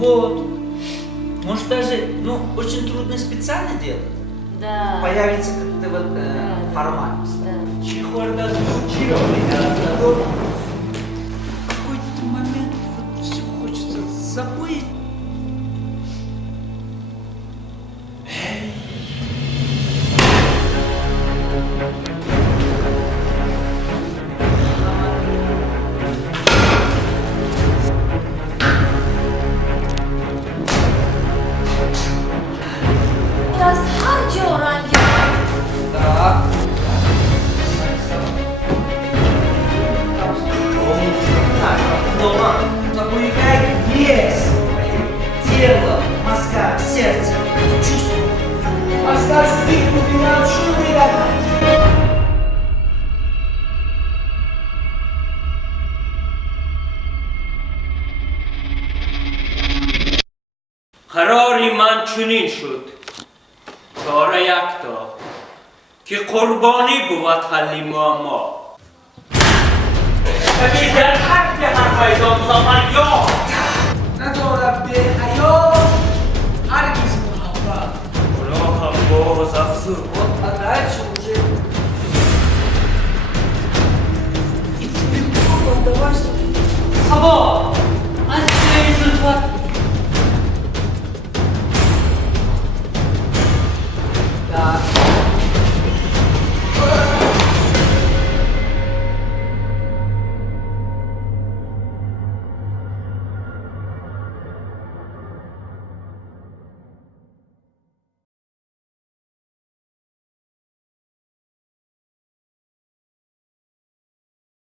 Вот. Может даже, ну, очень трудно специально делать. Да. Появится как-то вот Да. формальность. Да. Чехорда звучит, в какой-то момент вот все хочется забыть. Biraz harca öğrenci. Так. Дома запоминай вес своим телом, мозгом, сердцем, чувством. Осталось двигать меня в ребята. قراری من چنین شد چاره یکتا که قربانی بود حل معما ولی در حق هر میدان زمان یا ندارد به حیات هرگز محبت گناه هم باز افزود Вот а дальше